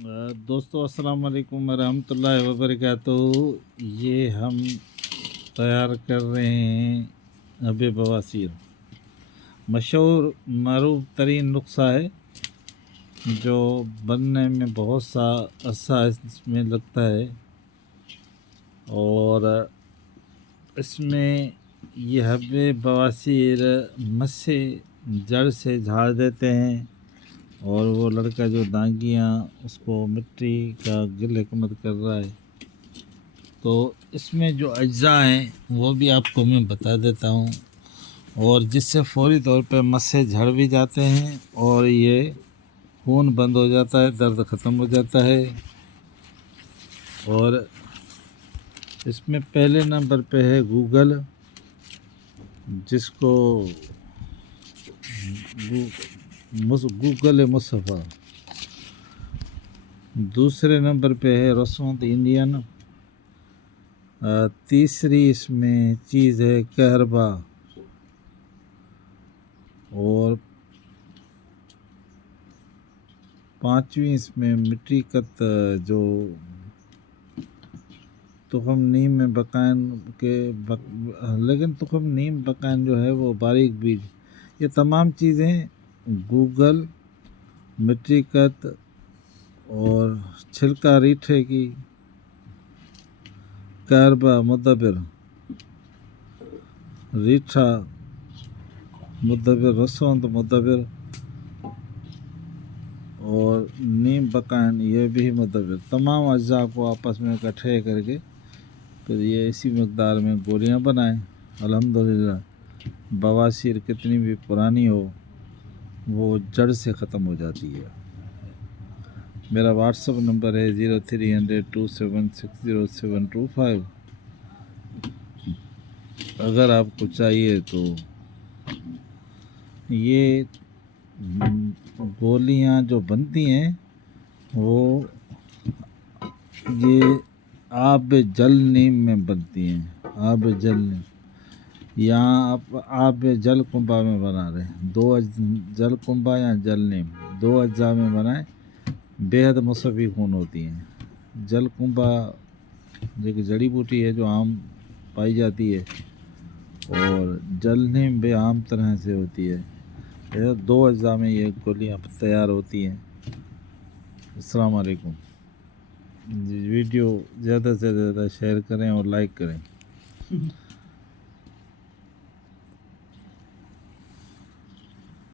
दोस्तों अस्सलाम वालेकुम रहमतुल्लाहि व बरकातहू। ये हम तैयार कर रहे हैं अबे बवासीर, मशहूर मरूफ तरीन नुस्खा है जो बनने में बहुत सा अर्सा इसमें लगता है और इसमें ये हब्बे बवासीर मस्से जड़ से झाड़ देते हैं और वो लड़का जो दागियाँ उसको मिट्टी का गिल हिकमत कर रहा है। तो इसमें जो अज्जा हैं वो भी आपको मैं बता देता हूँ और जिससे फौरी तौर पे मस्से झड़ भी जाते हैं और ये खून बंद हो जाता है, दर्द ख़त्म हो जाता है। और इसमें पहले नंबर पे है गूगल, जिसको गूगल मुस्तफ़ा। दूसरे नंबर पे है रसौंद इंडियन। तीसरी इसमें चीज़ है कहरबा और पांचवी इसमें मिट्टी कत जो तुखम नीम में बकान के लेकिन तुखम नीम बकान जो है वो बारीक बीज। ये तमाम चीज़ें गूगल, मिट्टी कत और छिलका रीठे की, कहरबा मुदब्बिर, रीठा मुदब्बिर, रसौंद मुदब्बिर और नीम बकान ये भी मुदब्बिर, तमाम अज्जा को आपस में इकट्ठे करके फिर ये इसी मकदार में गोलियां बनाएं। अल्हम्दुलिल्लाह बवासीर कितनी भी पुरानी हो वो जड़ से ख़त्म हो जाती है। मेरा व्हाट्सअप नंबर है 0300276075। अगर आपको चाहिए तो ये गोलियां जो बनती हैं वो ये आब जल नीम में बनती हैं। आब जल नीम यहाँ आप जल कुंभा में बना रहे हैं। जल कुंभा या जल नीम दो अज्जा में बनाए, बेहद मुसफ़ी खून होती हैं। जल कुंभा जो जड़ी बूटी है जो आम पाई जाती है और जल नीम भी आम तरह से होती है। यह दो अज्जा में ये गोलियाँ तैयार होती हैं। अस्सलाम वालेकुम। वीडियो ज़्यादा से ज़्यादा शेयर करें और लाइक करें।